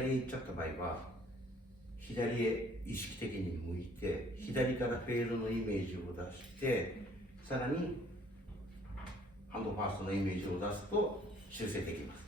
左へ行っちゃった場合は、左へ意識的に向いて、左からフェードのイメージを出して、さらにハンドファーストのイメージを出すと修正できます。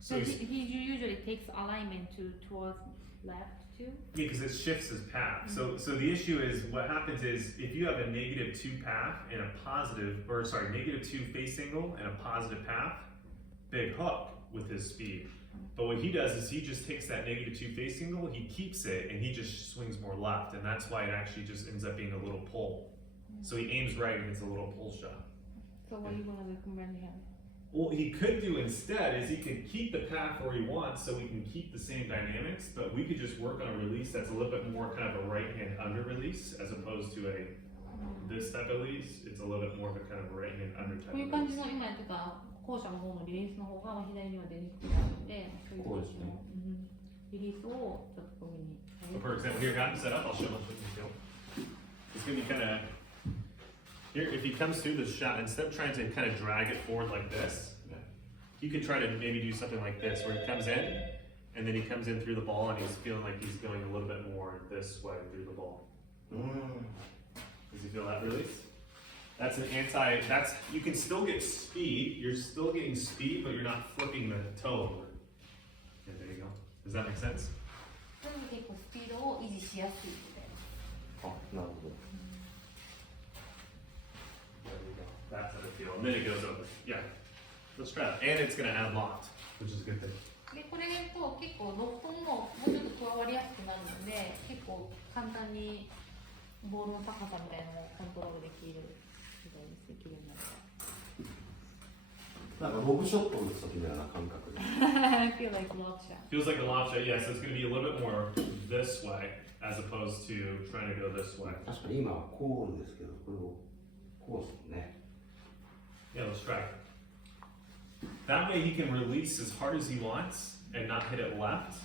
So he usually takes alignment towards left too? Yeah, because it shifts his path. So the issue is what happens is if you have a -2 path and a positive, or sorry, -2 face angle and a positive path, big hook with his speed. But what he does is he just takes that -2 face angle, he keeps it, and he just swings more left, and that's why it actually just ends up being a little pull. So he aims right and it's a little pull shot. So what are you gonna recommend him? What he could do instead is he could keep the path where he wants so we can keep the same dynamics, but we could just work on a release that's a little bit more kind of a right hand under release as opposed to this type of release. It's a little bit more of a kind of a right hand under type こういう of 感じ release. の今やってた後者の方のリリースの方が左には出にくくなるので、そういう時のリリースをちょっと上に。So for example, here, got him set up. I'll show him what you feel. It's gonna be kind of here. If he comes through the shot, instead of trying to kind of drag it forward like this, you could try to maybe do something like this, where he comes in, and then he comes in through the ball, and he's feeling like he's going a little bit more this way through the ball. Does he feel that release? That's an anti. That's you can still get speed. You're still getting speed, but you're not flipping the toe over. And there you go. Does that make sense? それも結構スピードを維持しやすいみたいな。あ、なるほど。There you go. That's how it feels. And then it goes over. Yeah. Let's try it. And it's going to add loft, which is a good thing. でこれと結構ロフトももうちょっと加わりやすくなるので、結構簡単にボールの高さみたいなのをコントロールできるみたいです。できるようになった。なんかロブショットを打つ時のような感覚で。I feel like lob shot. Feels like a loft shot. Yeah, so it's going to be a little bit more this way as opposed to trying to go this way. 確かに今はコールですけど、これをこうするね。Yeah, let's try it. That way he can release as hard as he wants and not hit it left.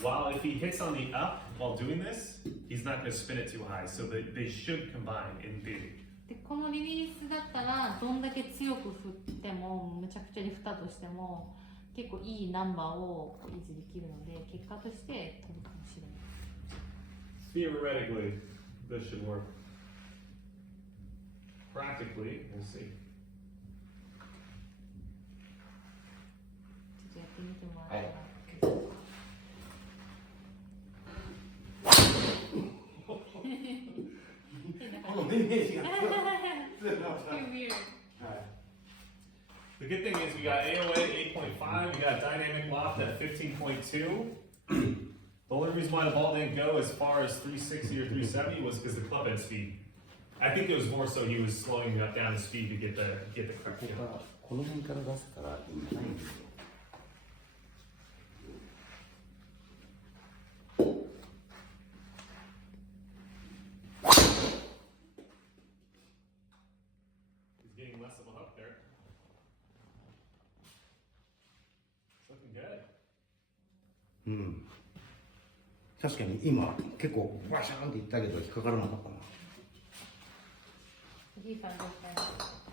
While if he hits on the up while doing this, he's not going to spin it too high. So they should combine in theory. でこのリリースだったらどんだけ強く振ってもむちゃくちゃに振ったとしても結構いいナンバーを維持できるので結果として飛ぶかもしれない。Theoretically, this should work. Practically, we'll see. ちょっとやってみてもらえたら。このイメージが。The good thing is we got AOA 8.5, we got dynamic loft at 15.2. The only reason why the ball didn't go as far as 360 or 370 was because the club had speed. I think it was more so he was slowing down the speed to get the correct feel. この辺から出せたらいいんじゃないんですよ。He's getting less of a hook there. It's looking good. うん。確かに今結構バシャーンっていったけど引っかからなかったな。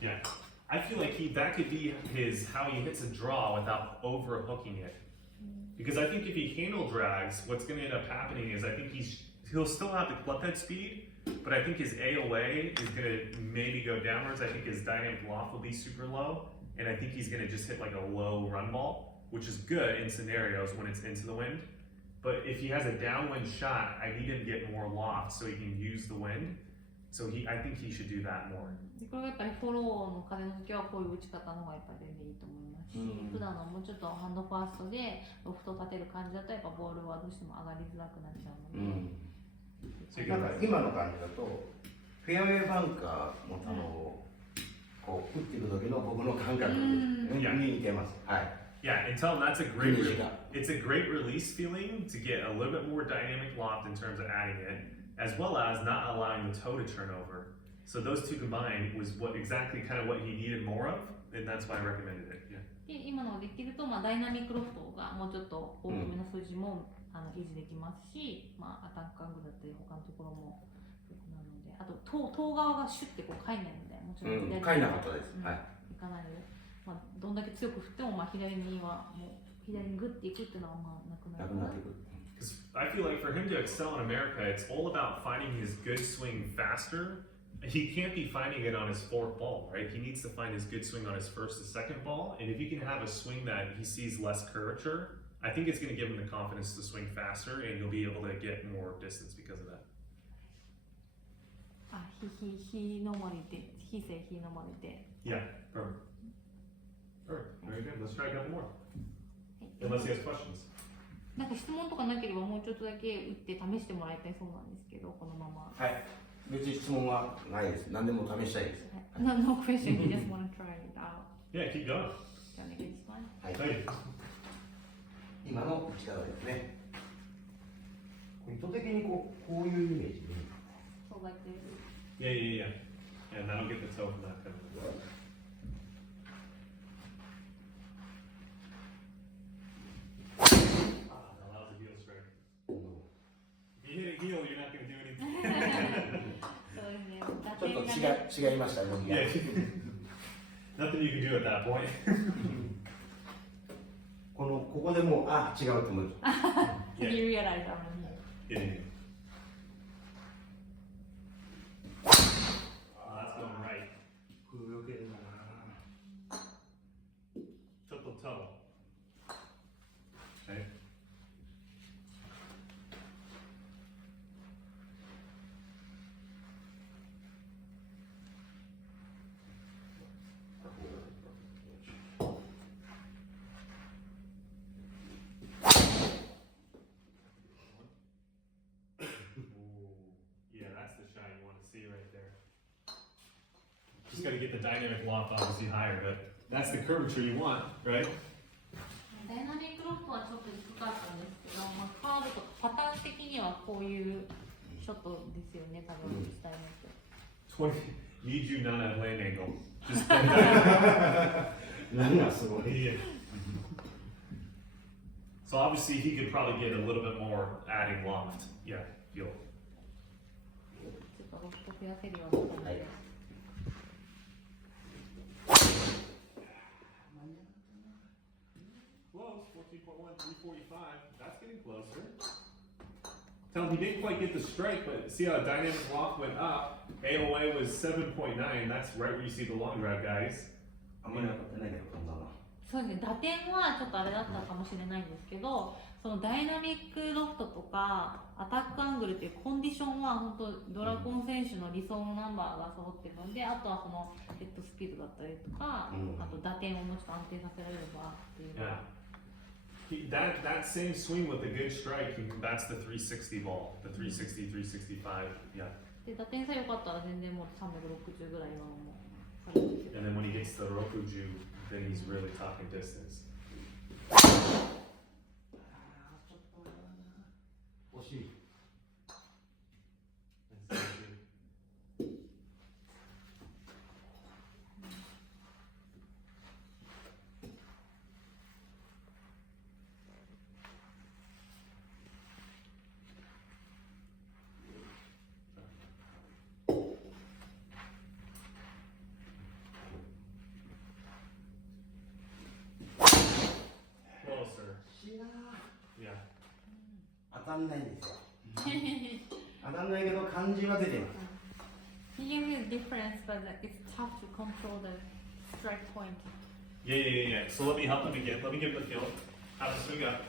Yeah. I feel like that could be how he hits a draw without overhooking it. Because I think if he handle drags, what's going to end up happening is I think he'll still have the club head speed, but I think his AOA is going to maybe go downwards. I think his dynamic loft will be super low, and I think he's going to just hit like a low run ball, which is good in scenarios when it's into the wind. But if he has a downwind shot, I need him to get more loft so he can use the wind. So I think he should do that more. これがやっぱりフォローの風の時はこういう打ち方の方がやっぱり全然いいと思いますし、普段のもうちょっとハンドファーストでロフトを立てる感じだとやっぱボールはどうしても上がりづらくなっちゃうので、なんか今の感じだとフェアウェイバンカーの球をこう打っていく時の僕の感覚に似てます。はい。Yeah, and tell him it's a great release feeling to get a little bit more dynamic loft in terms of adding it, as well as not allowing the toe to turn over. So those two combined was exactly kind of what he needed more of, and that's why I recommended it. Yeah. で今のができると、ダイナミックロフトがもうちょっと大きめの数字も、維持できますし、アタックアングルだったり他のところも良くなるので、あと遠側がシュッてこうかいないので、もちろん左かいなかったです。はい。いかないので、どんだけ強く振っても左にはもう左にグッていくっていうのはまあなくなるなくなってくる。 Because I feel like for him to excel in America, it's all about finding his good swing faster. He can't be finding it on his fourth ball, right? He needs to find his good swing on his first and second ball. And if he can have a swing that he sees less curvature, I think it's going to give him the confidence to swing faster, and he'll be able to get more distance because of that. He normally did. He said he normally did. Yeah, perfect. Perfect. Very good. Let's try a couple more. Unless he has questions. なんか質問とかなければもうちょっとだけ打って試してもらいたいそうなんですけど、このまま。はい。別に質問はないです。何でも試したいです。No question. We just want to try it out. Yeah, keep going. じゃあね、this one. はい。 Thank you. 今の打ち方ですね。意図的にこういうイメージで。そうlike this. Yeah. And that'll get the toe from that kind of. Allows a heel strike. If you hit a heel, you're not going to do anything. そうですね。打ちょっと点がね。違いましたね。 Yeah. Nothing you can do at that point. ここでもう違うと思う。 You realize that one. Yeah. That's going right. よけるな。ちょっと toe. Okay. Yeah, that's the shot you want to see right there. Just got to get the dynamic loft obviously higher, but that's the curvature you want, right? ダイナミックロフトはちょっと低かったんですけど、まあ、カーブとかパターン的にはこういうショットですよね、多分スタイルって。20, need you not at land angle. Just 何がすごい。 yeah. So obviously he could probably get a little bit more adding loft. Yeah, feel. ちょっとロフト増やせるような感じで。Close, 14.1, 345. That's getting closer. Tell him he didn't quite get the strike, but see how dynamic loft went up. AOA was 7.9. That's right where you see the long drive, guys. あんまり当たってないけど、簡単な。そうですね、打点はちょっとあれだったかもしれないんですけど、そのダイナミックロフトとかアタックアングルっていうコンディションは本当ドラゴン選手の理想のナンバーが揃ってるので、あとはそのヘッドスピードだったりとか、あと打点をもうちょっと安定させられればっていうのは。That same swing with a good strike, that's the 360 ball. The 360, 365. Yeah. で打点さえ良かったら全然もう360ぐらいはもうされるんですけど。 And then when he gets to the Rokuju, then he's really talking distance. 惜しい。 Closer. Yeah. 当たんないんですよ。当たんないけど感じは出てます。He gave me a difference, but it's tough to control the strike point. Yeah. So let me help him again. Let me give him the feel. Have him swing up.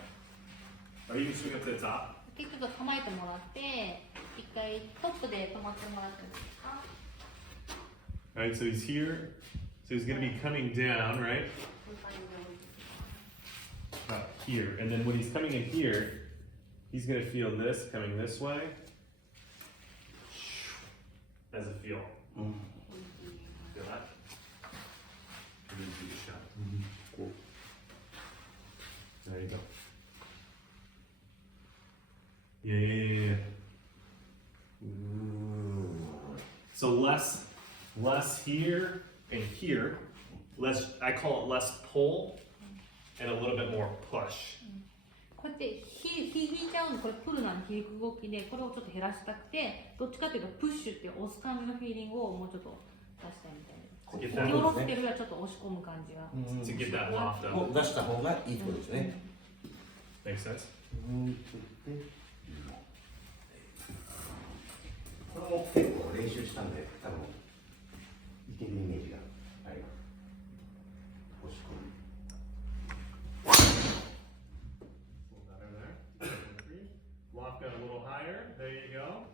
Or you can swing up to the top. ちょっと構えてもらって、一回トップで止まってもらっていいですか？ Alright, so he's here. So he's going to be coming down, right? Here. And then when he's coming in here, he's going to feel this coming this way. As a feel. Feel that? And then do the shot. Cool. There you go. Yeah. Ooh. So less here and here. Less, I call it less pull and a little bit more push. こうやって引いちゃうんで、これプルなんで引く動きで、これをちょっと減らしたくて、どっちかというとプッシュっていう押す感じのフィーリングをもうちょっと出したいみたいな。引き下ろすっていうよりはちょっと押し込む感じが。To get that loft を up. 出した方がいいってことですね。Makes sense? これも結構練習したんで、多分いけるイメージがあります。押し込む。Loft got a little higher. There you go.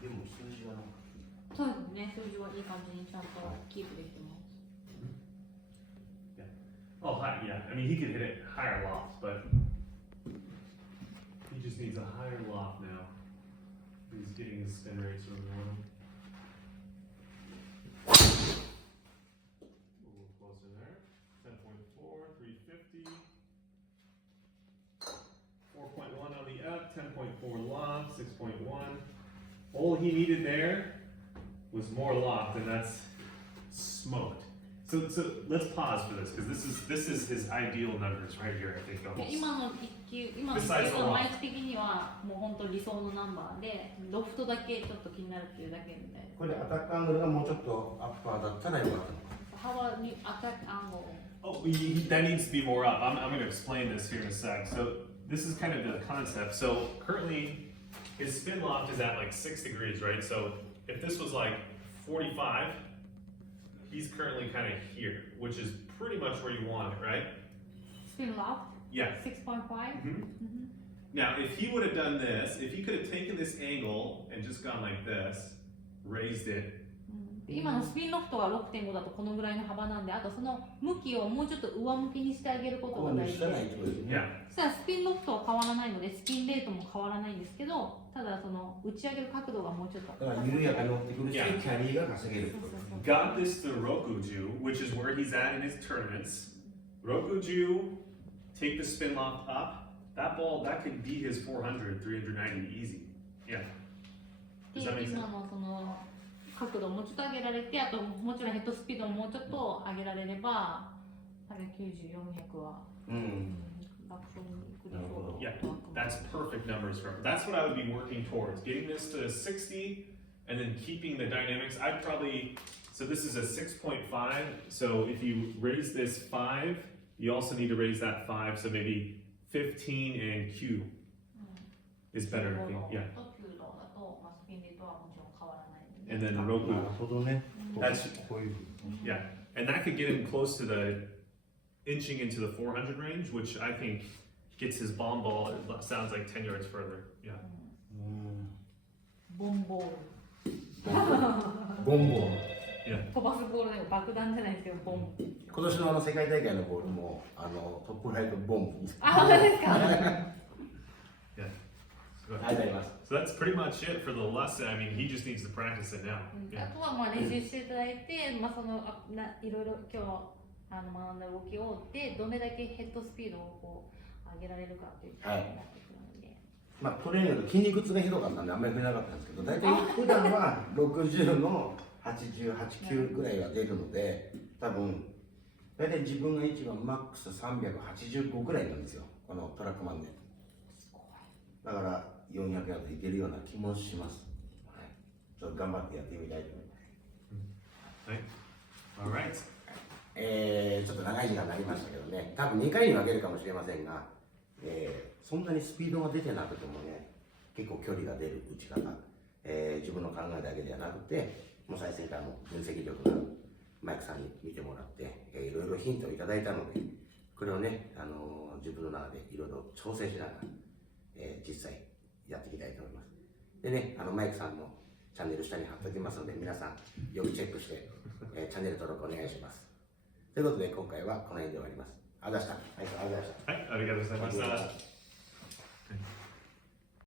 でも数字はなんかそうですね、数字はいい感じにちゃんとキープできてます。Oh, high, yeah. I mean, he could hit it higher loft, but he just needs a higher loft now. He's getting his spin rates really low. A little closer there. 10.4, 350. 4.1 on the up, 10.4 loft, 6.1. All he needed there was more loft, and that's smoked. So let's pause for this because this is his ideal numbers right here. I think で almost. 今の1球、今の1球はマイク的にはもう本当理想のナンバーで、ロフトだけちょっと気になるっていうだけみたいな。これでアタックアングルがもうちょっとアッパーだったらよかったのか。How about you attack angle? Oh, that needs to be more up. I'm going to explain this here in a sec. So this is kind of the concept. So currently his spin loft is at like 6 degrees, right? So if this was like 45, he's currently kind of here, which is pretty much where you want it, right? Spin loft? Yeah. 6.5? Now, if he would have done this, if he could have taken this angle and just gone like this, raised it. 今のスピンロフトが 6.5 だとこのぐらいの幅なんで、あとその向きをもうちょっと上向きにしてあげることが大事で、Yeah. そしたらスピンロフトは変わらないので、スピンレートも変わらないんですけど、ただその打ち上げる角度がもうちょっとだから緩やかに乗ってくるし、キャリーが稼げる。Got this to Rokuju, which is where he's at in his tournaments. Rokuju, take the spin loft up. That ball, that could be his 400, 390 easy. Yeah. で Does that make 今 sense? のその角度をもうちょっと上げられて、あともちろんヘッドスピードをもうちょっと上げられれば、390、400は楽勝にいくでしょう。Yeah, that's perfect numbers for him. That's what I would be working towards. Getting this to 60 and then keeping the dynamics. I'd probably, so this is a 6.5. So if you raise this 5, you also need to raise that 5. So maybe 15 and Q is better, I think. Yeah. And then the Roku. なるほどね。 That's, こういう。 yeah. And that could get him close to the inching into the 400 range, which I think gets his bomb ball, it sounds like 10 yards further. Yeah. ボンボール。ボンボン。飛ばすボールでも爆弾じゃないですけど、ボン。今年の世界大会のボールもトップライトボン。あ、本当ですか。Yeah. ありがとうございます。So that's pretty much it for the lesson. I mean, he just needs to practice it now. あとはまあ練習していただいて、まあそのいろいろ今日学んだ動きをでどれだけヘッドスピードをこう上げられるかっていうことになってくるので。まあトレーニングの筋肉痛がひどかったんであんまり触れなかったんですけど、大体普段は60の88、9ぐらいは出るので、多分大体自分が一番マックス385ぐらいなんですよ、このトラックマンで。だから400ヤードいけるような気もします。はい、ちょっと頑張ってやってみたいと思います。はい。Alright. ちょっと長い時間になりましたけどね、多分2回に分けるかもしれませんが、そんなにスピードが出てなくてもね、結構距離が出る打ち方、自分の考えだけではなくて、もう最先端の分析力のあるマイクさんに見てもらって、いろいろヒントをいただいたので、これをね、自分の中でいろいろ調整しながら、実際やっていきたいと思います。でね、マイクさんのチャンネル下に貼っておきますので、皆さんよくチェックして、チャンネル登録お願いします。ということで、今回はこの辺で終わります。ありがとうございました。はい、ありがとうございました。はい、ありがとうございました。